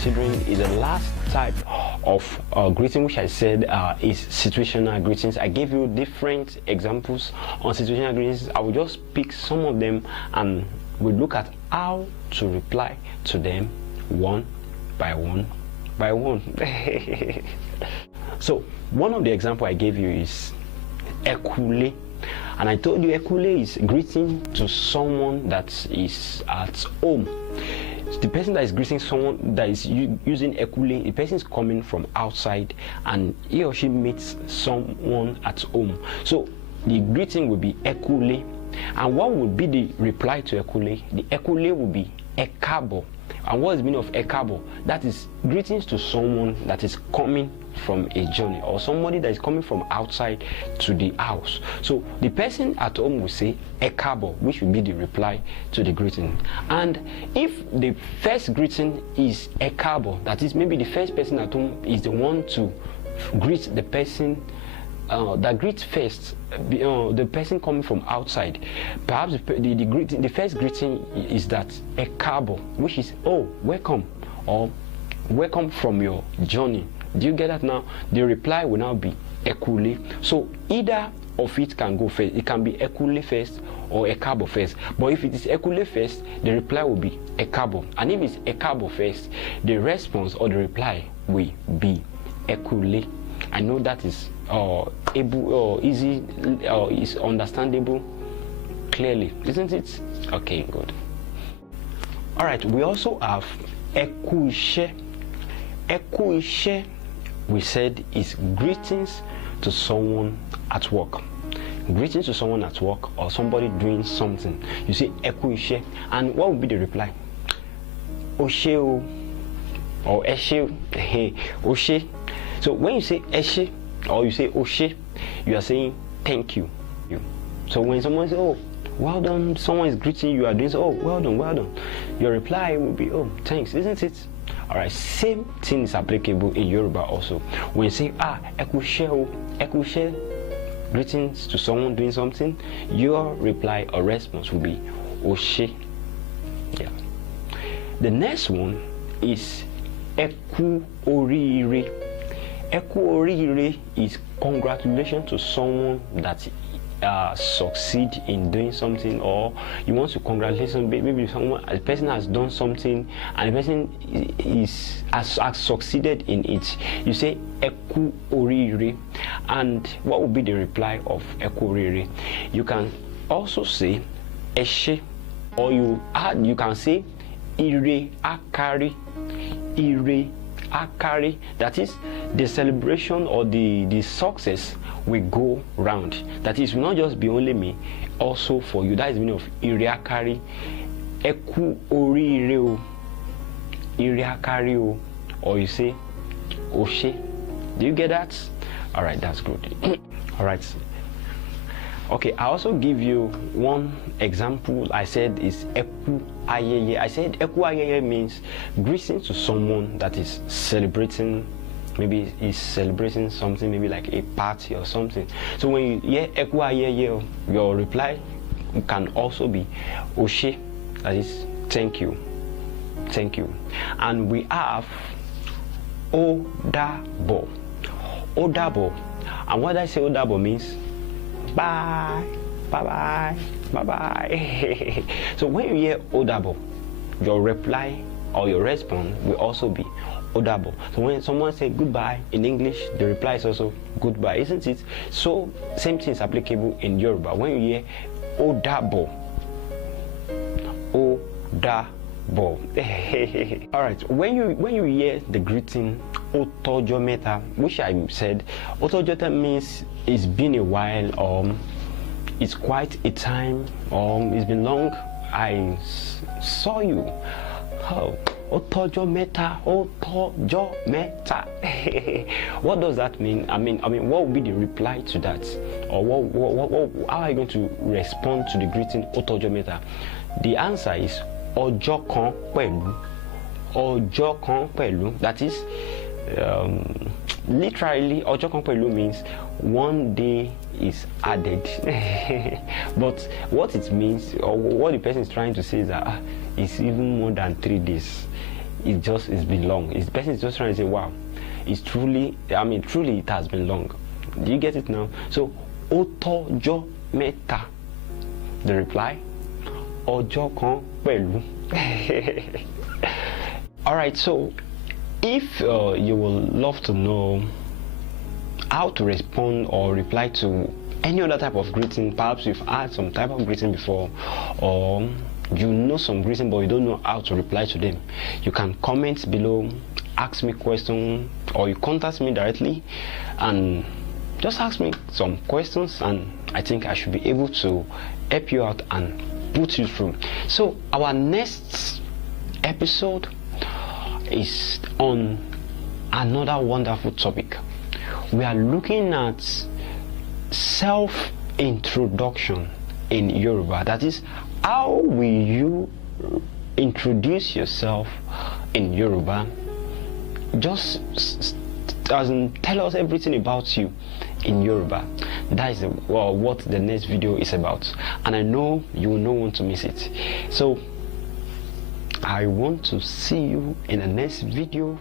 considering is the last type of greeting, which I said is situational greetings. I gave you different examples on situational greetings. I will just pick some of them and we'll look at how to reply to them one by one by one. So one of the example I gave you is ekule, and I told you ekule is greeting to someone that is at home. The person that is greeting someone that is using ekule, the person is coming from outside and he or she meets someone at home. So the greeting will be ekule. And what would be the reply to ekule? The ekule will be ekabo. And what is the meaning of ekabo? That is greetings to someone that is coming from a journey, or somebody that is coming from outside to the house. So the person at home will say ekabo, which will be the reply to the greeting. And if the first greeting is ekabo, that is maybe the first person at home is the one to greet the person that greets first, the person coming from outside. Perhaps the first greeting is that ekabo, which is oh, welcome, or welcome from your journey. Do you get that now? The reply will now be ekule. So either of it can go first. It can be ekule first or ekabo first. But if it is ekule first, the reply will be ekabo. And if it's ekabo first, the response or the reply will be ekule. I know that is easy, is understandable clearly, isn't it? Okay, good. All right, we also have ekushe. Ekushe, we said, is greetings to someone at work. Greetings to someone at work or somebody doing something. You say ekushe, and what would be the reply? Osheo or eshe. Hey, oshe. So when you say eshe or you say oshe, you are saying thank you. So when someone says, oh, well done, someone is greeting you, are doing so, oh, well done, well done, your reply will be, oh, thanks, isn't it? All right, same thing is applicable in Yoruba also. When you say ekushe, greetings to someone doing something, your reply or response will be oshe. Yeah. The next one is eku orire. Eku orire is congratulations to someone that succeed in doing something, or you want to congratulate somebody. Maybe a person has done something and the person has succeeded in it. You say eku orire, and what would be the reply of eku orire? You can also say eshe, or you can say ire akari. Ire akari, that is the celebration or the success will go round. That is, will not just be only me, also for you. That is the meaning of ire akari. Eku orire o, ire akari o, or you say oshe. Do you get that? All right, that's good. All right. Okay, I also give you one example. I said is eku ayeye. I said eku ayeye means greeting to someone that is celebrating, maybe is celebrating something, maybe like a party or something. So when you hear eku ayeye, your reply can also be oshe, that is thank you, thank you. And we have odabo. Odabo, and what I say odabo means bye, bye bye, bye bye. So when you hear odabo, your reply or your response will also be odabo. So when someone says goodbye in English, the reply is also goodbye, isn't it? So same thing is applicable in Yoruba. When you hear odabo, odabo. All right, when you hear the greeting otojo meta, which I said otojo meta means it's been a while, it's quite a time, it's been long I saw you. Oh, otojo meta, otojo meta. What does that mean? I mean, what would be the reply to that, or how are you going to respond to the greeting otojo meta? The answer is ọjọ́ kan pẹ̀lú. Ọjọ́ kan pẹ̀lú. That is literally ọjọ́ kan pẹ̀lú means one day is added. But what it means, or what the person is trying to say, is that it's even more than 3 days. it's been long. The person is just trying to say, wow, it's truly, truly it has been long. Do you get it now? So otojo meta, the reply, ojo kan pẹ̀lú. All right, so if you would love to know how to respond or reply to any other type of greeting, perhaps you've had some type of greeting before, or you know some greeting but you don't know how to reply to them, you can comment below, ask me questions, or you contact me directly and just ask me some questions, and I think I should be able to help you out and put you through. So our next episode is on another wonderful topic. We are looking at self-introduction in Yoruba. That is, how will you introduce yourself in Yoruba? Just tell us everything about you in Yoruba. That is what the next video is about, and I know you will not want to miss it. So I want to see you in the next video.